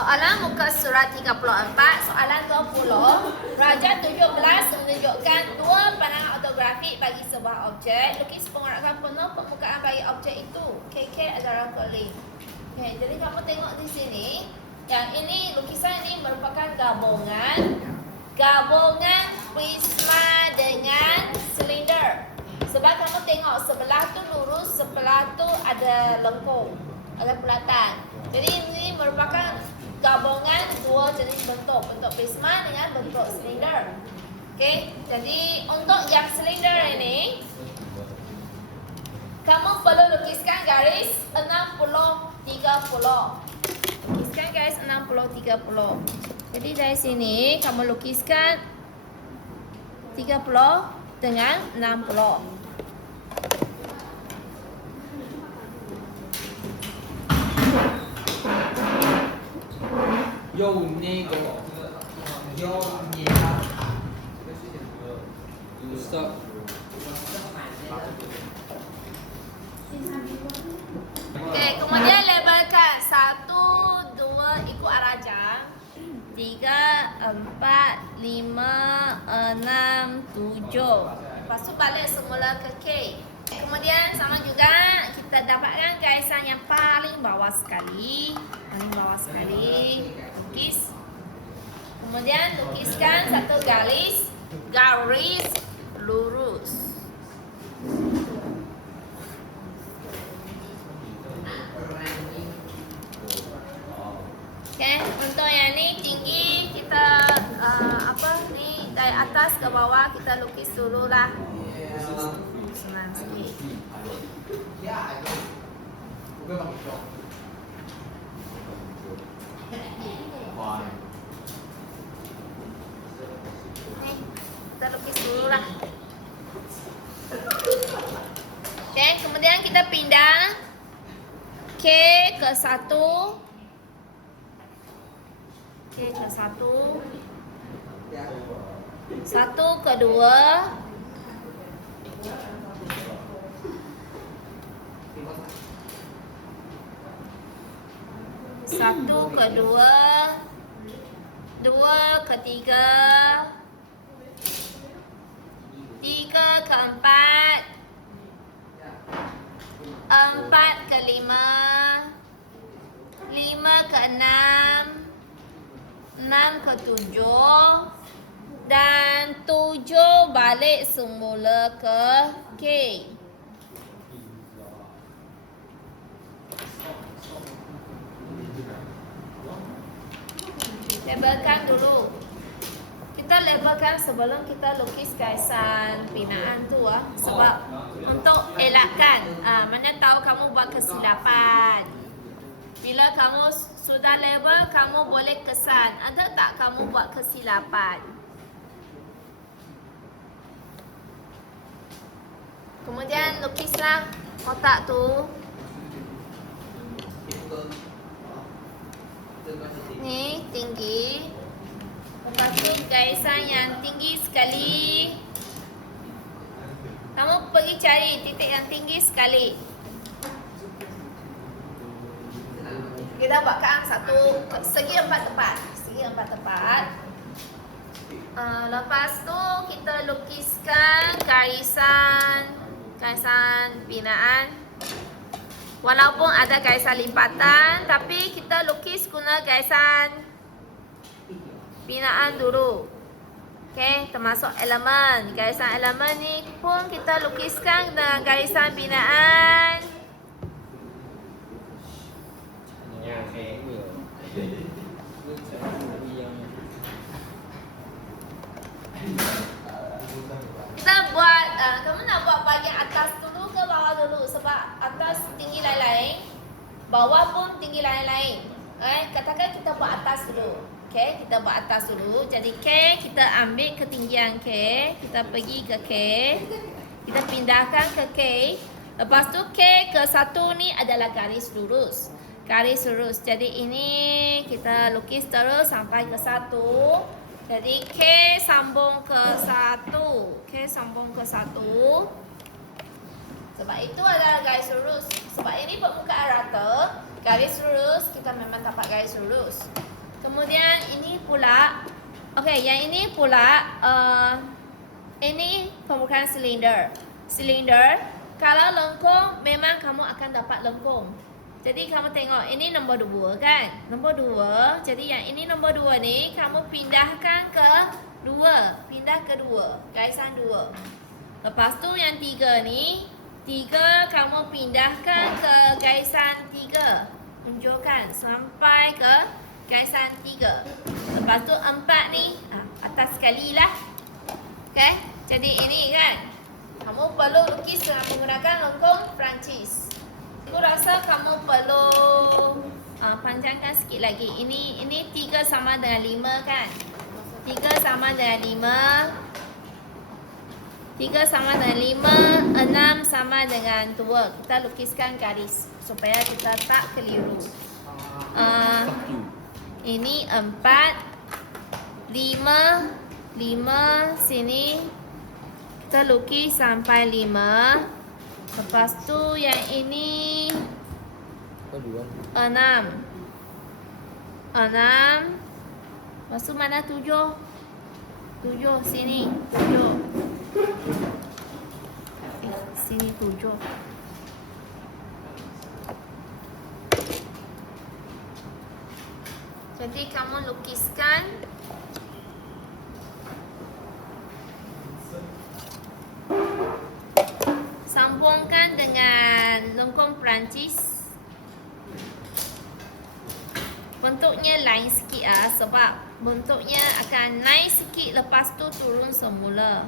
Soalan muka surat 34, soalan 20. Raja 17 menunjukkan dua pandangan ortografik bagi sebuah objek. Lukis pengurakan penuh permukaan bagi objek itu. KK adalah keling. Okay, jadi kamu tengok di sini, yang ini lukisan ini merupakan gabungan prisma dengan silinder. Sebab kamu tengok sebelah tu lurus, sebelah tu ada lengkung, ada bulatan. Jadi ini merupakan gabungan dua jenis bentuk prisma dengan bentuk silinder. Okey, jadi untuk yang silinder ini kamu perlu lukiskan garis 60-30. Lukiskan garis 60-30. Jadi dari sini kamu lukiskan 30 dengan 60.用那个stop. Okey, kemudian labelkan 1, 2 ikut arah jam, 3, 4, 5, 6, 7. Lepas tu balik semula ke K. Kemudian sama juga kita dapatkan garisan yang paling bawah sekali. Lukis. Kemudian lukiskan satu garis lurus. Okay, untuk yang ni tinggi kita dari atas ke bawah kita lukis dulu lah. Senang sikit. Kita lukis dulu lah. Okay, kemudian kita pindah K ke 1. K ke 1. 1 ke 2. 1 ke 2. 2 ke 3. 3 ke 4. 4 ke 5. 5 ke 6. 6 ke 7. Dan 7 balik semula ke K. Labelkan dulu. Kita labelkan sebelum kita lukis garisan binaan tu sebab untuk elakkan mana tahu kamu buat kesilapan. Bila kamu sudah label, kamu boleh kesan ada tak kamu buat kesilapan. Kemudian lukislah kotak tu. Ni tinggi. Lepas tu garisan yang tinggi sekali. Kamu pergi cari titik yang tinggi sekali. Kita buatkan satu segi 4 tempat. Lepas tu kita lukiskan garisan binaan. Walaupun ada garisan limpatan, tapi kita lukis guna garisan binaan dulu. Okey, termasuk elemen. Garisan elemen ni pun kita lukiskan dengan garisan binaan. Kita buat, kamu nak buat bahagian atas dulu ke bawah dulu? Sebab atas tinggi lain-lain, bawah pun tinggi lain-lain. Katakan kita buat atas dulu. Okay, kita buat atas dulu. Jadi K, kita ambil ketinggian K. Kita pergi ke K. Kita pindahkan ke K. Lepas tu K ke 1 ni adalah garis lurus. Jadi ini kita lukis terus sampai ke 1. Jadi K sambung ke 1. Sebab itu adalah garis lurus. Sebab ini permukaan rata, garis lurus kita memang dapat garis lurus. Kemudian ini pula, okey, yang ini pula, ini pembukaan silinder. Silinder, kalau lengkung memang kamu akan dapat lengkung. Jadi kamu tengok ini nombor 2 kan? Nombor 2. Jadi yang ini nombor 2 ni kamu pindahkan ke 2. Pindah ke 2. Gaisan 2. Lepas tu yang 3 ni, 3 kamu pindahkan ke gaisan 3. Tunjukkan sampai ke gaisan 3. Lepas tu 4 ni atas sekali lah. Okay? Jadi ini kan, kamu perlu lukis dengan menggunakan lengkung Perancis. Aku rasa kamu perlu panjangkan sikit lagi. Ini 3 sama dengan 5 kan? 3 sama dengan 5. 3 sama dengan 5, 6 sama dengan 2. Kita lukiskan garis supaya kita tak keliru. Ini 4, 5 sini. Kita lukis sampai 5. Lepas tu yang ini 6. Lepas tu mana 7? 7 sini. 7. Sini 7. Jadi kamu lukiskan sambungkan dengan lengkung Perancis. Bentuknya lain sikit sebab bentuknya akan naik sikit lepas tu turun semula.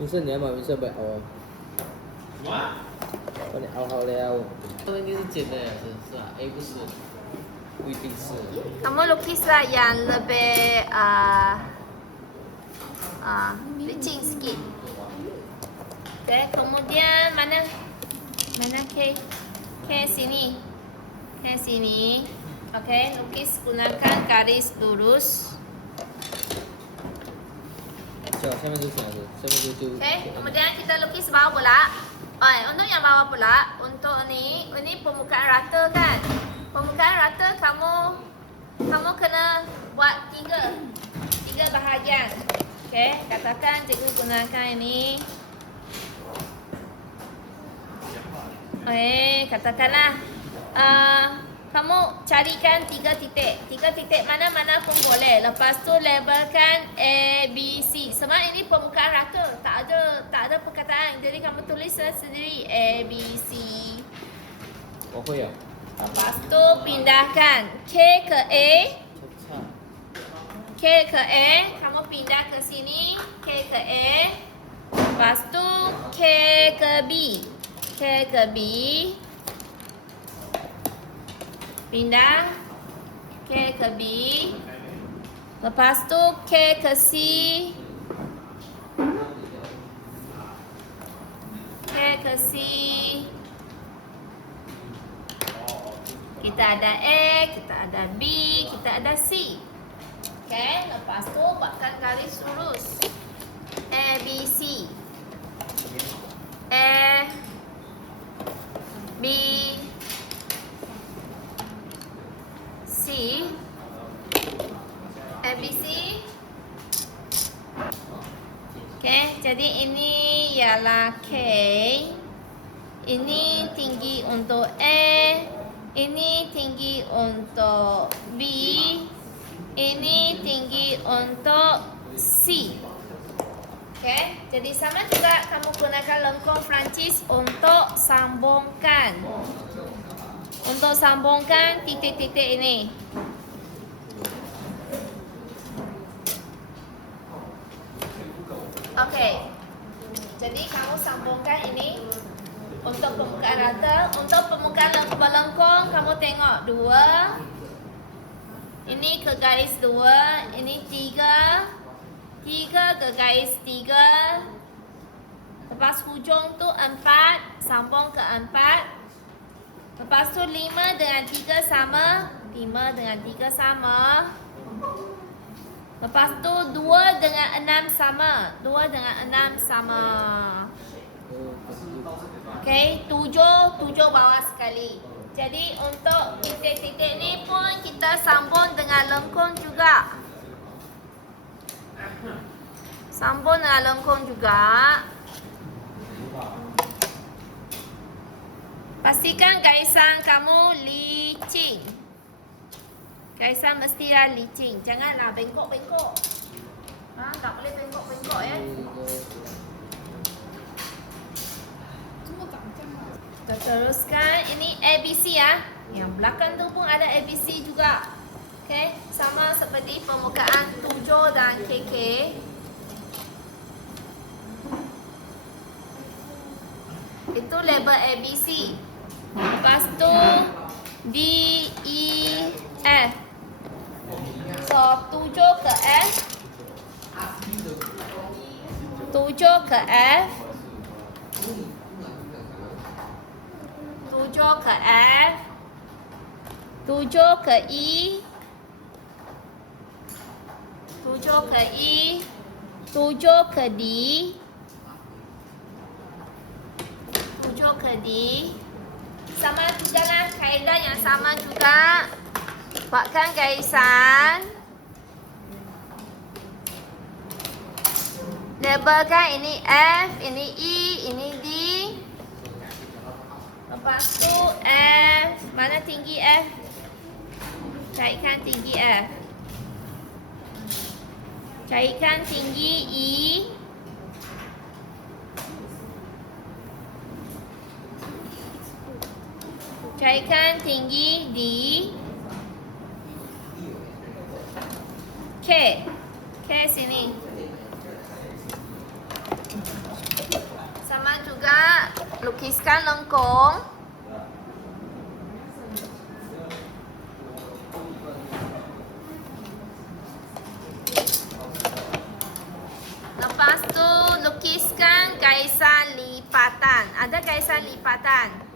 วินเซอร์你要吗？วินเซอร์ไปเอา什么？帮你熬好了。这个应该是剪的呀，是吧？哎，不是，不一定是。 Kamu lukislah yang lebih licin sikit. Okay, kemudian mana K? K sini. K sini. Okay, lukis gunakan garis lurus. 下面就这样子，下面就 Okay, kemudian kita lukis bawah pula. Untuk yang bawah pula, untuk ini permukaan rata kan? Permukaan rata kamu kena buat 3 bahagian. Okay, katakan cikgu gunakan ini. Katakanlah kamu carikan 3 titik. 3 titik mana-mana pun boleh. Lepas tu labelkan A, B, C. Sebab ini permukaan rata, tak ada perkataan. Jadi kamu tulislah sendiri A, B, C. 我会啊。 Lepas tu pindahkan K ke A. K ke A, kamu pindah ke sini. K ke A. Lepas tu K ke B. K ke B. Pindah K ke B. Lepas tu K ke C. K ke C. Kita ada A, kita ada B, kita ada C. Okay, lepas tu buatkan garis lurus. A, B, C. A, B, C. A, B, C. Okay, jadi ini ialah K. Ini tinggi untuk A. Ini tinggi untuk B. Ini tinggi untuk C. Okay, jadi sama juga kamu gunakan lengkung Perancis untuk sambungkan. Untuk sambungkan titik-titik ini. Okay. Jadi kamu sambungkan ini untuk permukaan rata. Untuk permukaan melengkung kamu tengok 2. Ini ke garis 2, ini 3. 3 ke garis 3. Lepas hujung tu 4, sambung ke 4. Lepas tu 5 dengan 3 sama, 5 dengan 3 sama. Lepas tu 2 dengan 6 sama, 2 dengan 6 sama. Okey, 7 bawah sekali. Jadi untuk titik-titik ni pun kita sambung dengan lengkung juga. Sambung dengan lengkung juga. Pastikan garisan kamu licin. Garisan mestilah licin. Janganlah bengkok-bengkok. Tak boleh bengkok-bengkok ya. Kita teruskan. Ini ABC ya. Yang belakang tu pun ada ABC juga. Okey, sama seperti permukaan 7 dan KK. Itu label ABC. Lepas tu D, E, F. So 7 ke F. 7 ke F. 7 ke F. 7 ke E. 7 ke E. 7 ke D. 7 ke D. Sama juga lah, kaedah yang sama juga. Buatkan garisan. Labelkan ini F, ini E, ini D. Lepas tu F. Mana tinggi F? Carikan tinggi F. Carikan tinggi E. Carikan tinggi D. K. K sini. Sama juga lukiskan lengkung. Lepas tu lukiskan garisan lipatan. Ada garisan lipatan.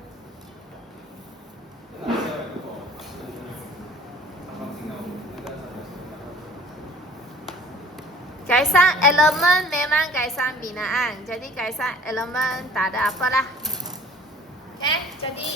Garisan elemen memang garisan binaan. Jadi garisan elemen tak ada apalah. Okay, jadi